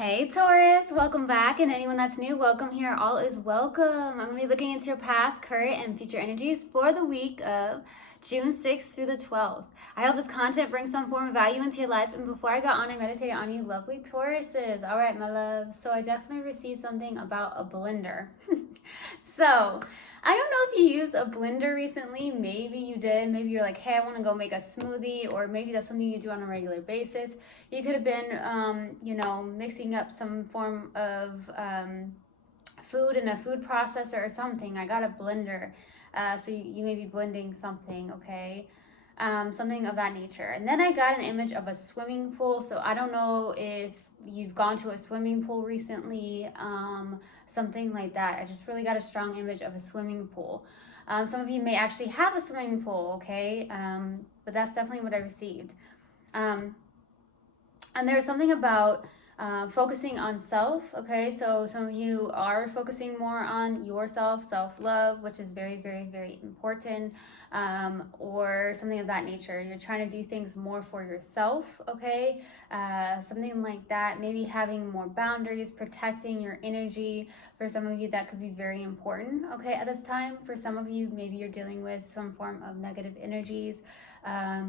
Hey Taurus, welcome back, and anyone that's new, welcome here. All is welcome. I'm going to be looking into your past, current, and future energies for the week of June 6th through the 12th. I hope this content brings some form of value into your life. And before I got on, I meditated on you lovely Tauruses. All right, my love. So I definitely received something about a blender. So I don't know if you used a blender recently. Maybe you did. Maybe you're like, hey, I want to go make a smoothie, or maybe that's something you do on a regular basis. You could have been, mixing up some form of food in a food processor or something. I got a blender. So you may be blending something, okay? Something of that nature. And then I got an image of a swimming pool. So I don't know if you've gone to a swimming pool recently, something like that. I just really got a strong image of a swimming pool. Some of you may actually have a swimming pool, okay? But that's definitely what I received. And there's something about focusing on self, okay? So some of you are focusing more on yourself, self-love, which is very, very, very important, or something of that nature. You're trying to do things more for yourself, okay? Something like that. Maybe having more boundaries, protecting your energy. For some of you, that could be very important, okay, at this time. For some of you, maybe you're dealing with some form of negative energies,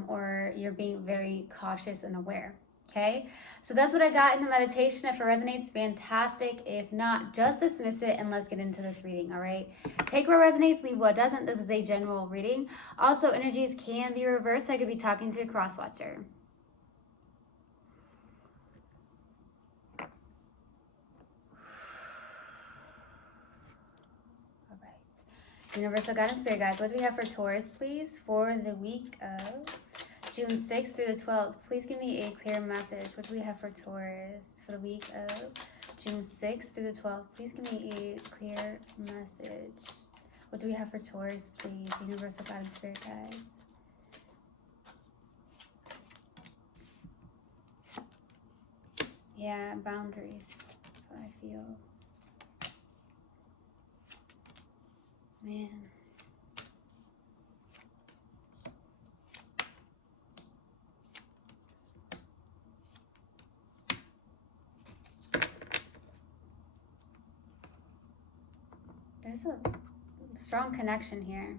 or you're being very cautious and aware. Okay, so that's what I got in the meditation. If it resonates, fantastic. If not, just dismiss it and let's get into this reading, all right? Take what resonates, leave what doesn't. This is a general reading. Also, energies can be reversed. I could be talking to a cross-watcher. All right. Universal Guidance Spirit Guides, what do we have for Taurus, please, for the week of June 6th through the 12th. Please give me a clear message. What do we have for Taurus for the week of June 6th through the 12th? Please give me a clear message. What do we have for Taurus, please? Universal Guidance Spirit Guides. Yeah, boundaries. That's what I feel. Man. There's a strong connection here.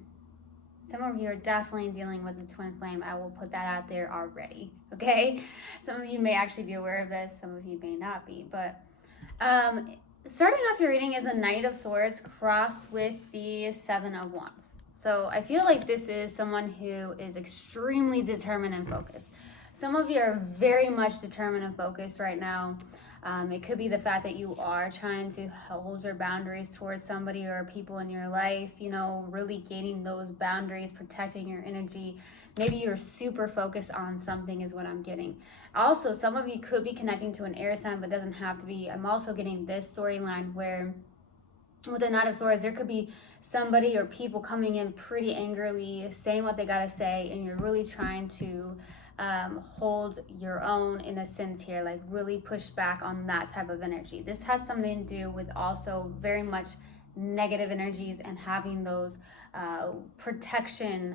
Some of you are definitely dealing with the twin flame. I will put that out there already, okay? Some of you may actually be aware of this. Some of you may not be. But starting off your reading is a Knight of Swords crossed with the Seven of Wands. So I feel like this is someone who is extremely determined and focused. Some of you are very much determined and focused right now. It could be the fact that you are trying to hold your boundaries towards somebody or people in your life, really gaining those boundaries, protecting your energy. Maybe you're super focused on something is what I'm getting. Also, some of you could be connecting to an air sign, but doesn't have to be. I'm also getting this storyline where with the Knight of Swords, there could be somebody or people coming in pretty angrily, saying what they got to say, and you're really trying to hold your own in a sense here, like really push back on that type of energy. This has something to do with also very much negative energies and having those protection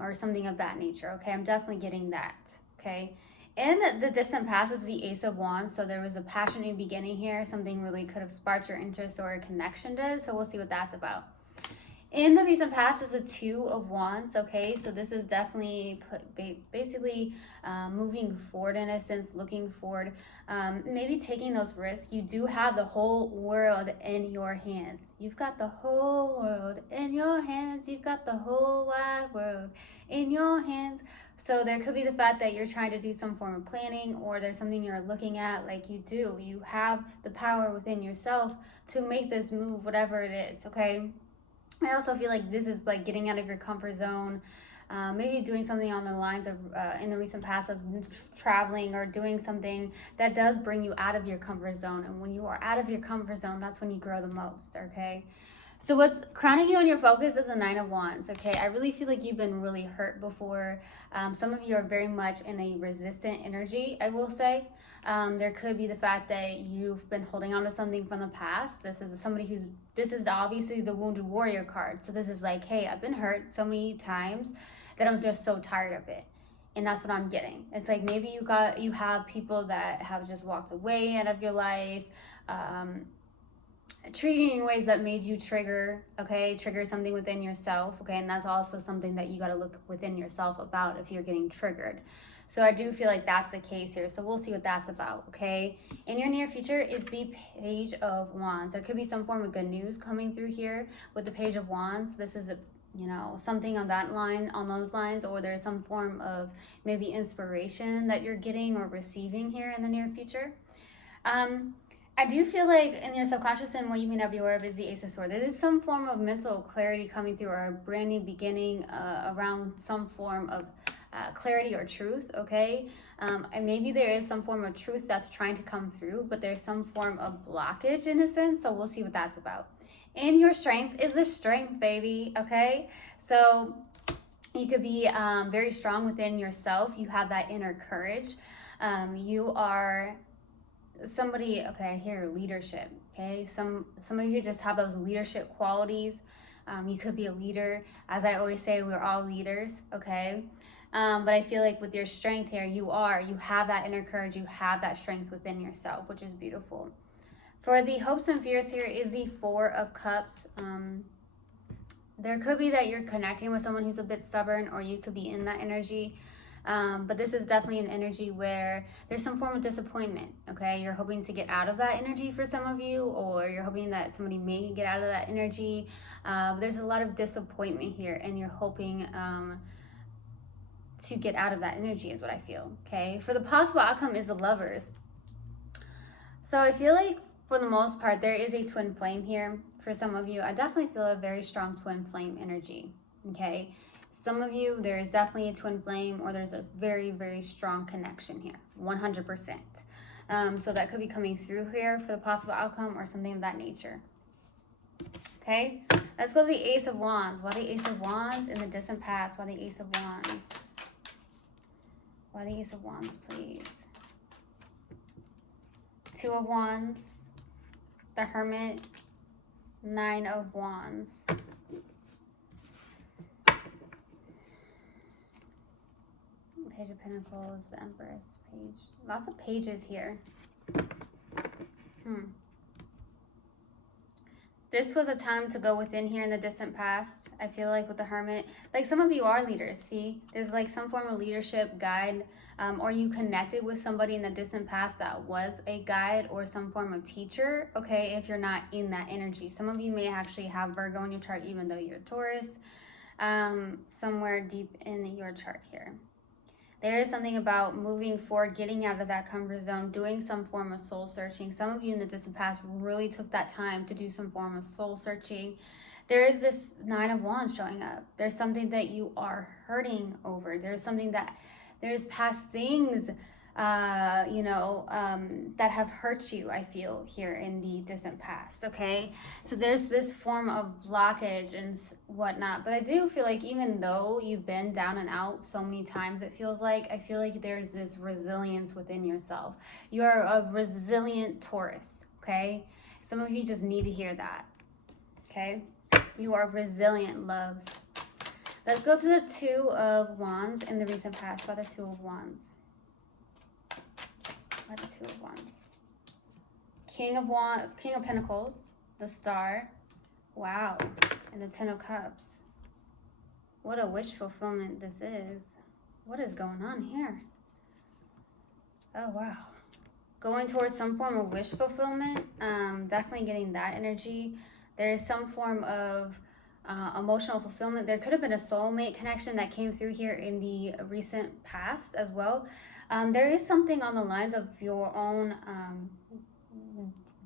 or something of that nature, okay? I'm definitely getting that, okay? In the distant past is the Ace of Wands, so there was a passionate beginning here. Something really could have sparked your interest or a connection did, so we'll see what that's about. In the recent past is a Two of Wands, okay? So this is definitely basically moving forward in a sense, looking forward, maybe taking those risks. You do have the whole world in your hands. You've got the whole world in your hands. You've got the whole wide world in your hands. So there could be the fact that you're trying to do some form of planning, or there's something you're looking at like you do. You have the power within yourself to make this move, whatever it is, okay? I also feel like this is like getting out of your comfort zone, maybe doing something on the lines of, in the recent past, of traveling or doing something that does bring you out of your comfort zone. And when you are out of your comfort zone, that's when you grow the most, okay? So what's crowning you on your focus is the Nine of Wands, okay? I really feel like you've been really hurt before. Some of you are very much in a resistant energy, I will say. There could be the fact that you've been holding on to something from the past. This is obviously the Wounded Warrior card. So this is like, hey, I've been hurt so many times that I'm just so tired of it. And that's what I'm getting. It's like maybe you have people that have just walked away out of your life, treating you in ways that made you trigger something within yourself, okay? And that's also something that you got to look within yourself about if you're getting triggered. So I do feel like that's the case here. So we'll see what that's about, okay? In your near future is the Page of Wands. There could be some form of good news coming through here with the Page of Wands. This is something on that line, on those lines, or there's some form of maybe inspiration that you're getting or receiving here in the near future. I do feel like in your subconscious, and what you may not be aware of, is the Ace of Swords. There is some form of mental clarity coming through, or a brand new beginning around some form of clarity or truth, okay? And maybe there is some form of truth that's trying to come through, but there's some form of blockage in a sense, so we'll see what that's about. And your strength is the strength, baby, okay? So you could be very strong within yourself. You have that inner courage. You are somebody, okay, I hear leadership, okay? Some of you just have those leadership qualities. You could be a leader. As I always say, we're all leaders, okay? But I feel like with your strength here, you have that inner courage, you have that strength within yourself, which is beautiful. For the hopes and fears here is the Four of Cups. There could be that you're connecting with someone who's a bit stubborn, or you could be in that energy. But this is definitely an energy where there's some form of disappointment, okay? You're hoping to get out of that energy for some of you, or you're hoping that somebody may get out of that energy. There's a lot of disappointment here, and you're hoping to get out of that energy is what I feel, okay? For the possible outcome is the Lovers. So I feel like for the most part, there is a twin flame here for some of you. I definitely feel a very strong twin flame energy, okay? Some of you, there is definitely a twin flame, or there's a very, very strong connection here, 100%. So that could be coming through here for the possible outcome, or something of that nature. Okay, let's go to the Ace of Wands. Why the Ace of Wands in the distant past? Why the Ace of Wands? Why the Ace of Wands, please? Two of Wands, the Hermit, Nine of Wands. Page of Pentacles, the Empress, Page. Lots of pages here. This was a time to go within here in the distant past. I feel like with the Hermit, like some of you are leaders, see? There's like some form of leadership guide, or you connected with somebody in the distant past that was a guide or some form of teacher, okay, if you're not in that energy. Some of you may actually have Virgo in your chart, even though you're Taurus, somewhere deep in your chart here. There is something about moving forward, getting out of that comfort zone, doing some form of soul searching. Some of you in the distant past really took that time to do some form of soul searching. There is this Nine of Wands showing up. There's something that you are hurting over. There's past things, that have hurt you, I feel, here in the distant past, okay? So there's this form of blockage and whatnot, but I do feel like even though you've been down and out so many times, I feel like there's this resilience within yourself. You are a resilient Taurus, okay? Some of you just need to hear that, okay? You are resilient, loves. Let's go to the Two of Wands in the recent past. By the Two of Wands. By the Two of Wands. King of Pentacles, the Star. Wow. And the Ten of Cups. What a wish fulfillment this is. What is going on here? Oh, wow. Going towards some form of wish fulfillment. Definitely getting that energy. There is some form of emotional fulfillment. There could have been a soulmate connection that came through here in the recent past as well. There is something on the lines of your own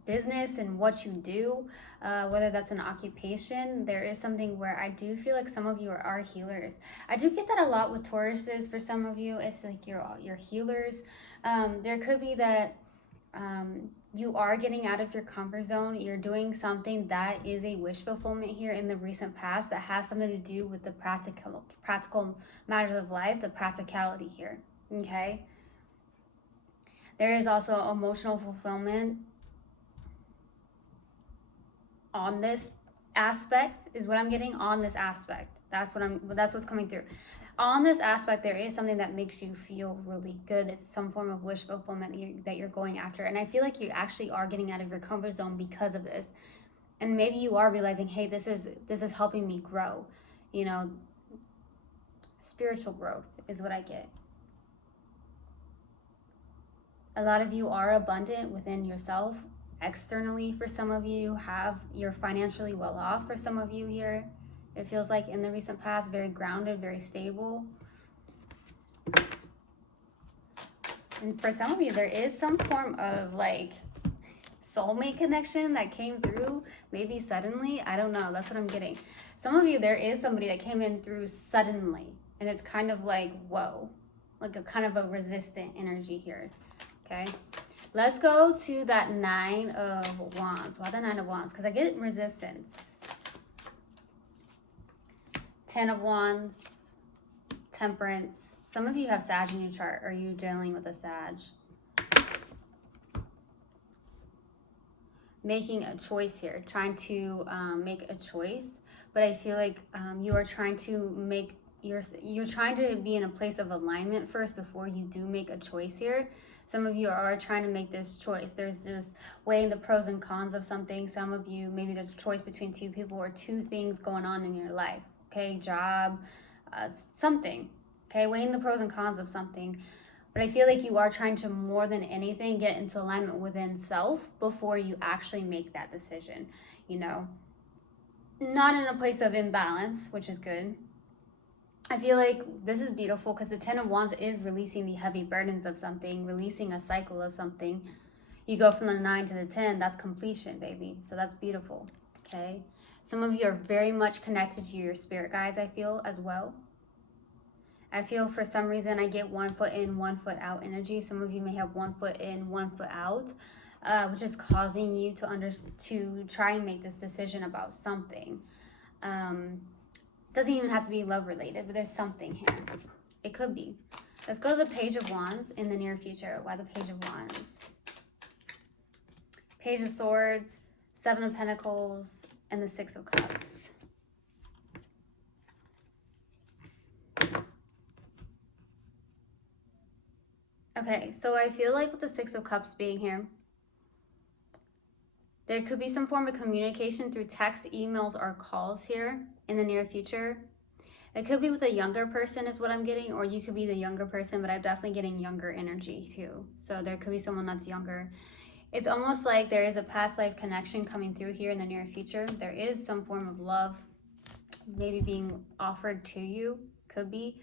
business and what you do, whether that's an occupation. There is something where I do feel like some of you are healers. I do get that a lot with Tauruses. For some of you, it's like you're healers. There could be that you are getting out of your comfort zone. You're doing something that is a wish fulfillment here in the recent past that has something to do with the practical matters of life, the practicality here, okay? There is also emotional fulfillment on this aspect, is what I'm getting, on this aspect. That's what's coming through. On this aspect, there is something that makes you feel really good. It's some form of wish fulfillment that you're going after. And I feel like you actually are getting out of your comfort zone because of this. And maybe you are realizing, hey, this is helping me grow. You know, spiritual growth is what I get. A lot of you are abundant within yourself. Externally, for some of you, you're financially well off. For some of you here, it feels like in the recent past, very grounded, very stable. And for some of you, there is some form of like soulmate connection that came through, maybe suddenly. I don't know. That's what I'm getting. Some of you, there is somebody that came in through suddenly, and it's kind of like, whoa, like a kind of a resistant energy here. Okay, let's go to that 9 of Wands. Why the 9 of Wands? Because I get resistance. 10 of Wands, Temperance. Some of you have Sag in your chart. Are you dealing with a Sag? Making a choice here, trying to make a choice, but I feel like you are trying to make you're trying to be in a place of alignment first before you do make a choice here. Some of you are trying to make this choice. There's this weighing the pros and cons of something. Some of you, maybe there's a choice between two people or two things going on in your life. Okay, job, something. Okay, weighing the pros and cons of something. But I feel like you are trying to, more than anything, get into alignment within self before you actually make that decision. You know, not in a place of imbalance, which is good. I feel like this is beautiful because the 10 of Wands is releasing the heavy burdens of something, releasing a cycle of something. You go from the 9 to the 10, that's completion, baby. So that's beautiful, okay? Some of you are very much connected to your spirit guides, I feel, as well. I feel for some reason I get 1 foot in, 1 foot out energy. Some of you may have 1 foot in, 1 foot out, which is causing you to try and make this decision about something. Doesn't even have to be love related, but there's something here. It could be. Let's go to the Page of Wands in the near future. Why the Page of Wands? Page of Swords, 7 of Pentacles, and the 6 of Cups. Okay, so I feel like with the 6 of Cups being here, there could be some form of communication through text, emails, or calls here in the near future. It could be with a younger person is what I'm getting, or you could be the younger person, but I'm definitely getting younger energy too. So there could be someone that's younger. It's almost like there is a past life connection coming through here in the near future. There is some form of love maybe being offered to you, could be.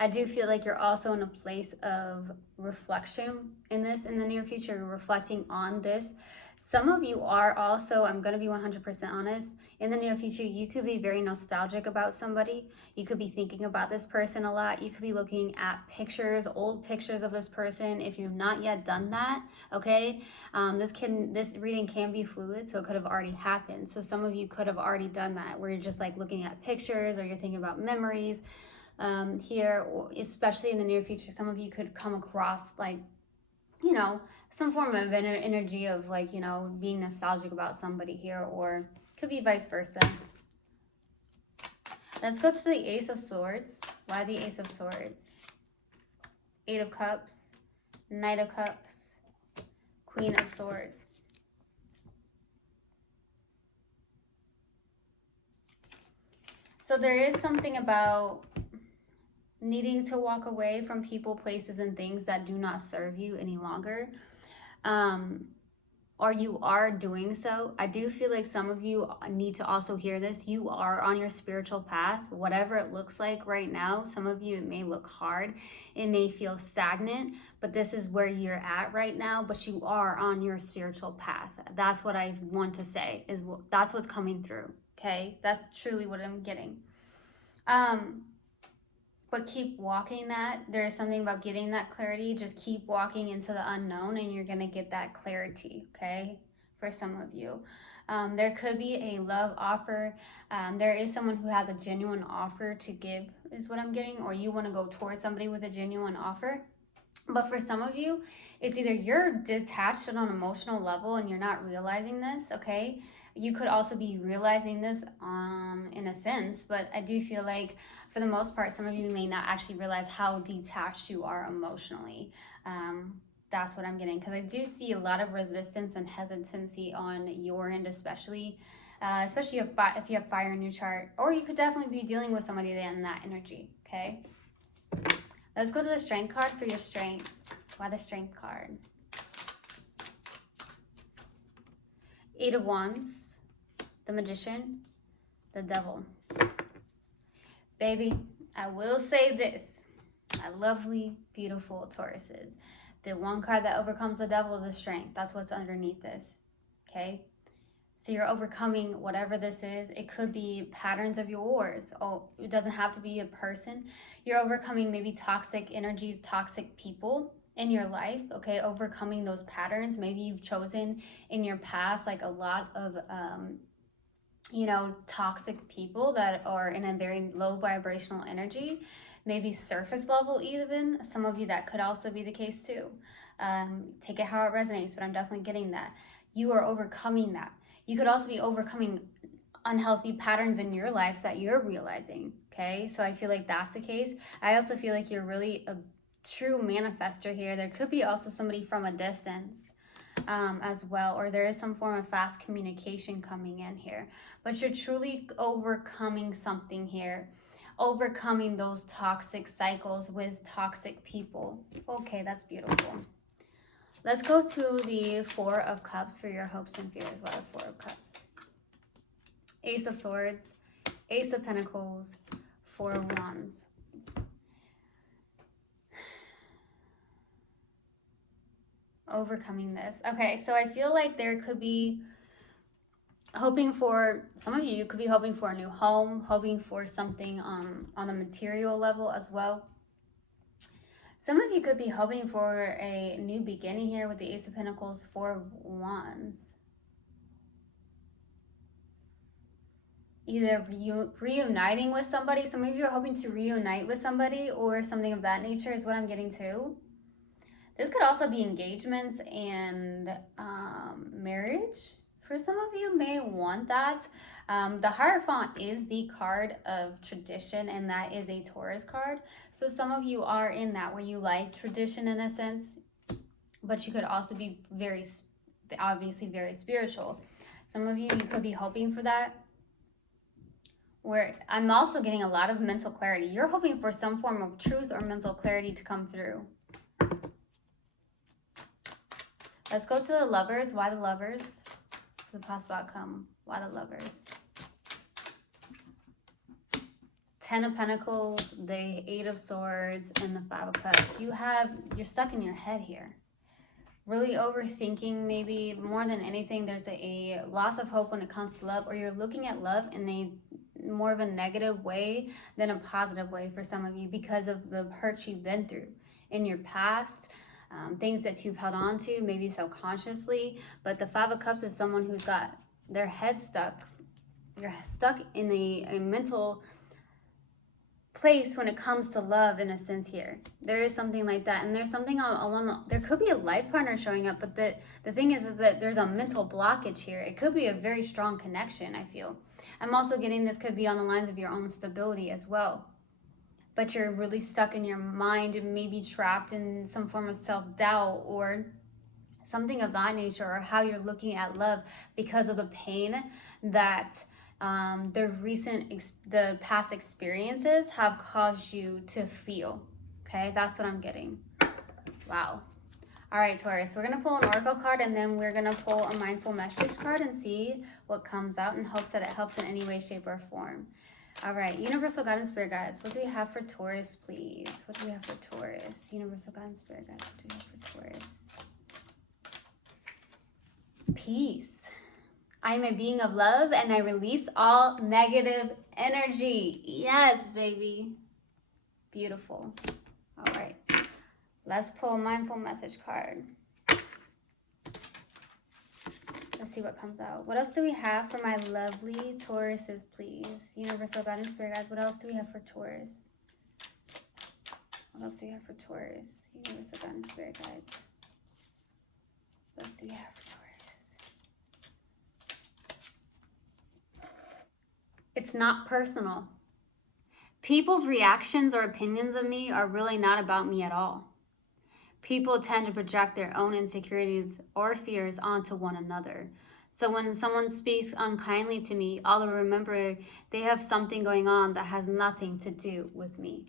I do feel like you're also in a place of reflection in this in the near future. You're reflecting on this. Some of you are also, I'm going to be 100% honest, in the near future, you could be very nostalgic about somebody. You could be thinking about this person a lot. You could be looking at pictures, old pictures of this person. If you've not yet done that, okay, this reading can be fluid, so it could have already happened. So some of you could have already done that, where you're just like looking at pictures or you're thinking about memories here, or especially in the near future. Some of you could come across like, you know, some form of energy of like, you know, being nostalgic about somebody here, or could be vice versa. Let's go to the Ace of Swords. Why the Ace of Swords? 8 of Cups, Knight of Cups, Queen of Swords. So there is something about needing to walk away from people, places, and things that do not serve you any longer. Or you are doing so. I do feel like some of you need to also hear this. You are on your spiritual path, whatever it looks like right now. Some of you, it may look hard. It may feel stagnant, but this is where you're at right now, but you are on your spiritual path. That's what I want to say, is that's what's coming through, okay? That's truly what I'm getting. But keep walking that. There is something about getting that clarity. Just keep walking into the unknown and you're going to get that clarity, okay, for some of you. There could be a love offer. There is someone who has a genuine offer to give is what I'm getting, or you want to go towards somebody with a genuine offer. But for some of you, it's either you're detached on an emotional level and you're not realizing this, okay? You could also be realizing this in a sense, but I do feel like for the most part, some of you may not actually realize how detached you are emotionally. That's what I'm getting, because I do see a lot of resistance and hesitancy on your end, especially if you have fire in your chart, or you could definitely be dealing with somebody in that energy. Okay, let's go to the Strength card for your strength. Why the Strength card? 8 of Wands, the Magician, the Devil. Baby, I will say this, my lovely, beautiful Tauruses. The one card that overcomes the devil is the Strength. That's what's underneath this, okay? So you're overcoming whatever this is. It could be patterns of yours. Oh, it doesn't have to be a person. You're overcoming maybe toxic energies, toxic people in your life, okay? Overcoming those patterns. Maybe you've chosen in your past like a lot of toxic people that are in a very low vibrational energy, maybe surface level even. Some of you, that could also be the case too. Take it how it resonates, but I'm definitely getting that. You are overcoming that. You could also be overcoming unhealthy patterns in your life that you're realizing, okay? So I feel like that's the case. I also feel like you're really a true manifester here. There could be also somebody from a distance as well, or there is some form of fast communication coming in here, but you're truly overcoming something here, overcoming those toxic cycles with toxic people. Okay, that's beautiful. Let's go to the 4 of Cups for your hopes and fears. What are 4 of Cups? Ace of Swords, Ace of Pentacles, 4 of Wands. Overcoming this. Okay, so I feel like there could be hoping for, some of you could be hoping for a new home, hoping for something on a material level as well. Some of you could be hoping for a new beginning here with the Ace of Pentacles, 4 of Wands. Either reuniting with somebody. Some of you are hoping to reunite with somebody or something of that nature is what I'm getting too. This could also be engagements and marriage. For some of you may want that. The Hierophant is the card of tradition, and that is a Taurus card. So some of you are in that where you like tradition in a sense, but you could also be obviously very spiritual. Some of you could be hoping for that. Where I'm also getting a lot of mental clarity. You're hoping for some form of truth or mental clarity to come through. Let's go to the Lovers. Why the Lovers? The possible outcome. Why the Lovers? 10 of Pentacles, the 8 of Swords, and the 5 of Cups. You're stuck in your head here. Really overthinking, maybe more than anything. There's a loss of hope when it comes to love, or you're looking at love in a more of a negative way than a positive way for some of you because of the hurt you've been through in your past. Things that you've held on to, maybe subconsciously. But the 5 of Cups is someone who's got their head stuck. You're stuck in a mental place when it comes to love in a sense here. There is something like that. And there's something there could be a life partner showing up. But the thing is that there's a mental blockage here. It could be a very strong connection, I feel. I'm also getting this could be on the lines of your own stability as well. But you're really stuck in your mind and maybe trapped in some form of self-doubt or something of that nature, or how you're looking at love because of the pain that the past experiences have caused you to feel. Okay, that's what I'm getting. Wow. All right, Taurus, we're going to pull an Oracle card, and then we're going to pull a Mindful Message card and see what comes out in hopes that it helps in any way, shape, or form. All right, Universal God and Spirit Guides, what do we have for Taurus, please? What do we have for Taurus? Universal God and Spirit Guides, what do we have for Taurus? Peace. I am a being of love, and I release all negative energy. Yes, baby. Beautiful. All right, let's pull a Mindful Message card. Let's see what comes out. What else do we have for my lovely Tauruses, please? Universal God and Spirit Guides. What else do we have for Taurus? What else do we have for Taurus? Universal God and Spirit Guides. What else do we have for Taurus? It's not personal. People's reactions or opinions of me are really not about me at all. People tend to project their own insecurities or fears onto one another. So when someone speaks unkindly to me, I'll remember they have something going on that has nothing to do with me.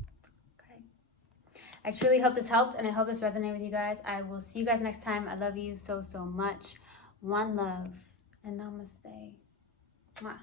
Okay. I truly hope this helped, and I hope this resonated with you guys. I will see you guys next time. I love you so, so much. One love, and namaste. Mwah.